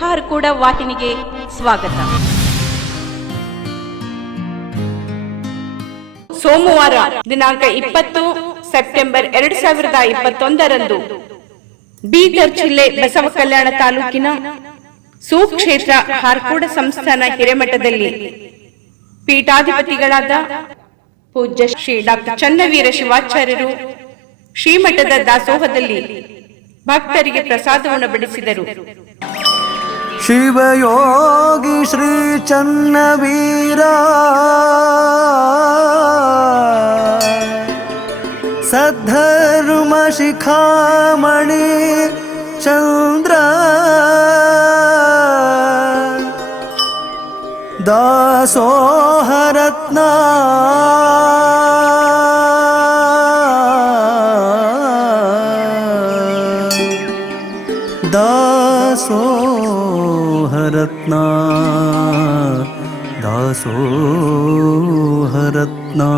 ಹಾರ್ಕೂಡ ವಾಹಿನಿಗೆ ಸ್ವಾಗತ. ಸೋಮವಾರ ದಿನಾಂಕ ಇಪ್ಪತ್ತು ಸೆಪ್ಟೆಂಬರ್ ಎರಡು ಸಾವಿರದ ಇಪ್ಪತ್ತೊಂದರಂದು ಬೀದರ್ ಜಿಲ್ಲೆ ಬಸವ ಕಲ್ಯಾಣ ತಾಲೂಕಿನ ಸುಕ್ಷೇತ್ರ ಹಾರ್ಕೋಡ ಸಂಸ್ಥಾನ ಹಿರೇಮಠದಲ್ಲಿ ಪೀಠಾಧಿಪತಿಗಳಾದ ಪೂಜ್ಯ ಶ್ರೀ ಡಾಕ್ಟರ್ ಚನ್ನವೀರ ಶಿವಾಚಾರ್ಯರು ಶ್ರೀಮಠದ ದಾಸೋಹದಲ್ಲಿ ಭಕ್ತರಿಗೆ ಪ್ರಸಾದವನ್ನು ಬಡಿಸಿದರು. शिवयोगी श्रीचन्नवीरा। सद्धर्मशिखामणि चन्द्र। दासोहरत्ना। दासो हरत्ना दासो हरत्ना।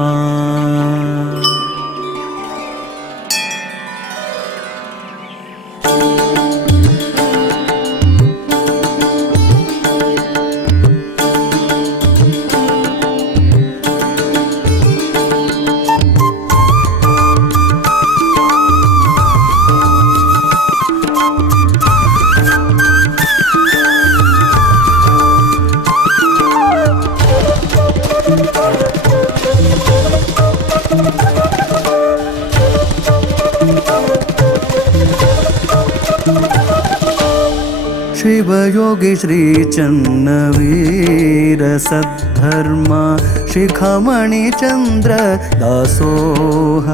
शिवयोगी श्रीचन्नवीर सद्धर्म शिखमणिचन्द्र दासोहरत्ना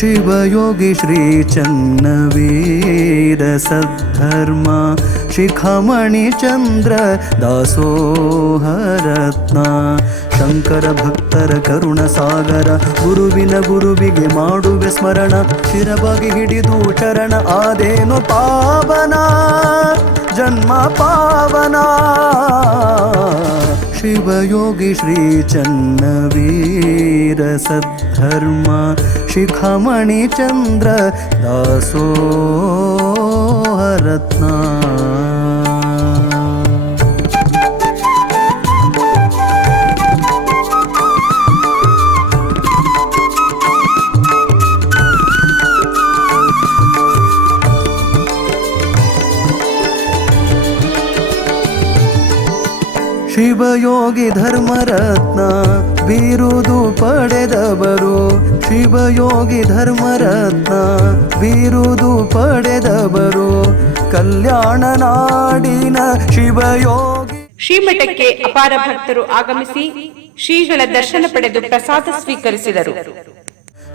शिवयोगी श्रीचन्नवीर सद्धर्म ಶಿಖಮಣಿಚಂದ್ರ ದಾಸೋಹರತ್ನ ಶಂಕರ ಭಕ್ತರ ಕರುಣ ಸಾಗರ ಗುರುವಿನ ಗುರುವಿಗೆ ಮಾಡುವೆ ಸ್ಮರಣ ಶಿರಬಾಗಿ ಹಿಡಿದು ಚರಣ ಆದೇನು ಪಾವನ ಜನ್ಮ ಪಾವನ ಶಿವಯೋಗಿ ಶ್ರೀ ಚನ್ನವೀರ ಸದ್ಧರ್ಮ ಶಿಖಮಣಿ ಶಿವಯೋಗಿ ಧರ್ಮರತ್ನ ಬೀರುದು ಪಡೆದವರು. ಶಿವಯೋಗಿ ಧರ್ಮರತ್ನ ಬೀರುದು ಪಡೆದವರು. ಕಲ್ಯಾಣ ನಾಡಿನ ಶಿವಯೋಗಿ ಶ್ರೀಮಠಕ್ಕೆ ಅಪಾರ ಭಕ್ತರು ಆಗಮಿಸಿ ಶ್ರೀಗಳ ದರ್ಶನ ಪಡೆದು ಪ್ರಸಾದ ಸ್ವೀಕರಿಸಿದರು.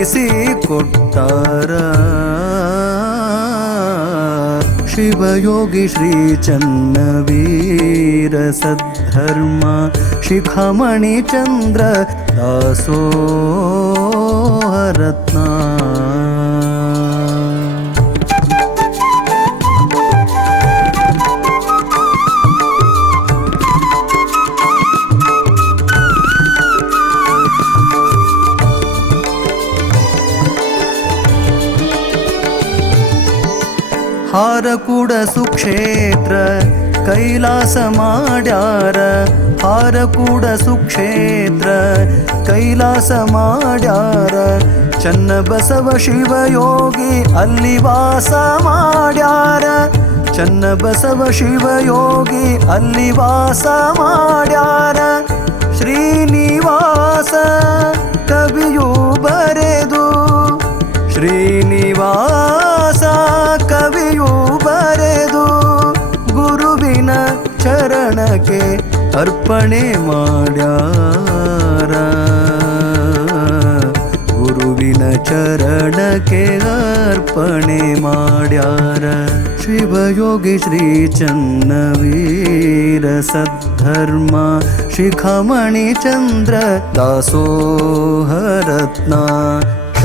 ತಿಳಿಸಿ ಕೊಟ್ಟಾರ ಶಿವಯೋಗಿ ಶ್ರೀ ಚನ್ನವೀರ ಸದ್ಧರ್ಮ ಶಿಖಾಮಣಿ ಚಂದ್ರ ದಾಸೋಹರತ್ನ ಹಾರಕೂಡ ಸುಕ್ಷೇತ್ರ, ಕೈಲಾಸ ಮಾಡ್ಯಾರ. ಹಾರಕೂಡ ಸುಕ್ಷೇತ್ರ, ಕೈಲಾಸ ಮಾಡ್ಯಾರ. ಚನ್ನ ಬಸವ ಶಿವಯೋಗಿ ಅಲ್ಲಿ ವಾಸ ಮಾಡ್ಯಾರ. ಚನ್ನ ಬಸವ ಶಿವಯೋಗಿ ಅಲ್ಲಿ ವಾಸ ಮಾಡ್ಯಾರ. ಶ್ರೀನಿವಾಸ ಕವಿಯು ಬರೆದು ಶ್ರೀನಿವಾಸ ಅರ್ಪಣೆ ಮಾಡ್ಯಾರ ಗುರುವಿನ ಚರಣಕ್ಕೆ ಅರ್ಪಣೆ ಮಾಡ್ಯಾರ ಶಿವಯೋಗಿ ಶ್ರೀ ಚನ್ನವೀರ ಸದ್ಧರ್ಮ ಶಿಖಾಮಣಿ ಚಂದ್ರ ದಾಸೋಹರತ್ನ